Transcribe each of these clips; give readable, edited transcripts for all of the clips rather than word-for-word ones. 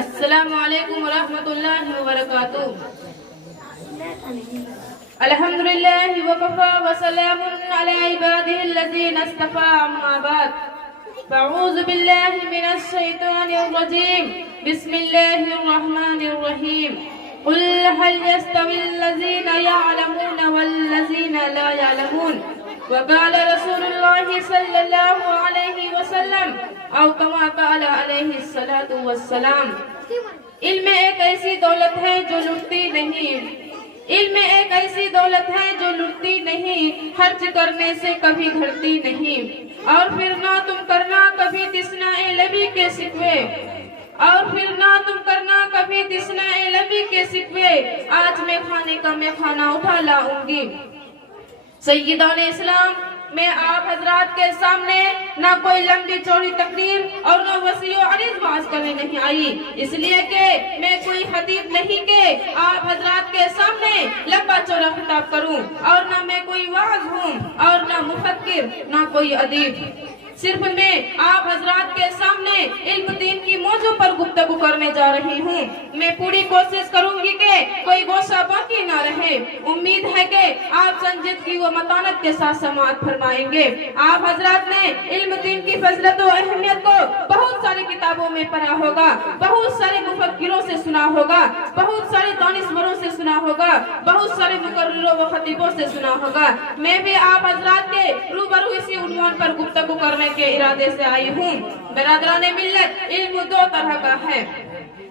السلام علیکم ورحمۃ اللہ وبرکاتہ۔ الحمد للہ وکفی وسلام علی عبادہ الذین اصطفی، اما بعد فاعوذ باللہ من الشیطان الرجیم، بسم اللہ الرحمن الرحیم۔ قل هل يستوي الذین يعلمون والذین لا يعلمون، وقال رسول اللہ صلی اللہ علیہ وسلم او کما قال علیہ الصلاۃ والسلام۔ علم ایک ایسی دولت ہے جو لٹتی نہیں، علم ایک ایسی دولت ہے جو لٹتی نہیں، خرچ کرنے سے کبھی گھٹتی نہیں۔ اور پھر نہ تم کرنا کبھی تسنا لبی کے سکوے، اور پھر نہ تم کرنا کبھی تسنا لبی کے سکوے، آج میں کھانے کا میں کھانا اٹھا لاؤں گی۔ سیدان اسلام، میں آپ حضرات کے سامنے نہ کوئی لمبی چوڑی تقریر اور نہ وسیع و عریض بحث کرنے نہیں آئی، اس لیے کہ میں کوئی خطیب نہیں کہ آپ حضرات کے سامنے لمبا چوڑا خطاب کروں، اور نہ میں کوئی واعظ ہوں اور نہ مفکر نہ کوئی ادیب، صرف میں آپ حضرات کے سامنے علم دین کی موضوع پر گفتگو کرنے جا رہی ہوں۔ میں پوری کوشش کروں گی کہ کوئی گوشہ باقی نہ رہے۔ امید ہے کہ آپ سنجیدگی و متانت کے ساتھ سماعت فرمائیں گے۔ آپ حضرات نے علم دین کی فضیلت و اہمیت کو بہت ساری کتابوں میں پڑھا ہوگا، بہت سارے مفکروں سے سنا ہوگا، بہت سارے دانشوروں سے سنا ہوگا، بہت سارے مقرروں و خطیبوں سے سنا ہوگا۔ میں بھی آپ حضرات کے روبرو اسی عنوان پر گفتگو کرنے کے ارادے سے آئی ہوں۔ برادران ملت، علم دو طرح کا ہے،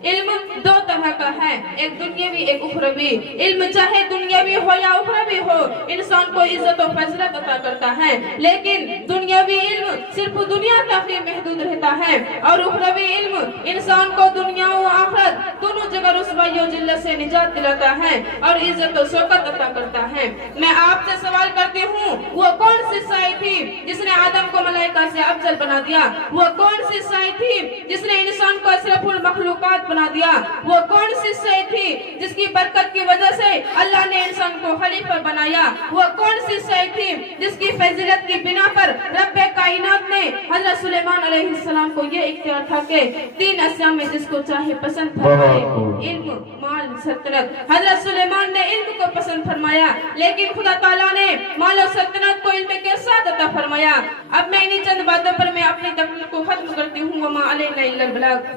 علم دو طرح کا ہے، ایک دنیاوی ایک اخروی۔ علم چاہے دنیاوی ہو یا اخروی ہو، انسان کو عزت و فضیلت عطا کرتا ہے، لیکن دنیاوی علم صرف دنیا تک ہی محدود رہتا ہے، اور اخروی علم انسان کو دنیا و آخرت دونوں جگہ رسوائی و ذلت سے نجات دلاتا ہے اور عزت و شوکت عطا کرتا ہے۔ میں آپ سے سوال کرتی ہوں، وہ کون سی سائی تھی جس نے آدم کو ملائکہ سے افضل بنا دیا؟ وہ کون سی سائی تھی جس نے انسان کو اشرف المخلوقات بنا دیا؟ وہ کون سی سائی تھی جس کی برکت کی وجہ سے اللہ نے انسان کو خلیفہ بنایا؟ وہ کون سی سائی تھی جس کی فضیلت کی بنا پر رب کائنات نے حضرت سلیمان علیہ السلام کو یہ اختیار تھا کہ 3 اشیاء میں جس کو چاہے پسند فرمائے، علم، مال، سلطنت۔ حضرت سلیمان نے علم کو پسند فرمایا، لیکن خدا تعالیٰ نے مال و سلطنت کو علم کے ساتھ عطا فرمایا۔ اب میں انہی چند باتوں پر میں اپنی تقریر کو ختم کرتی ہوں۔ وما علینا الا البلاغ۔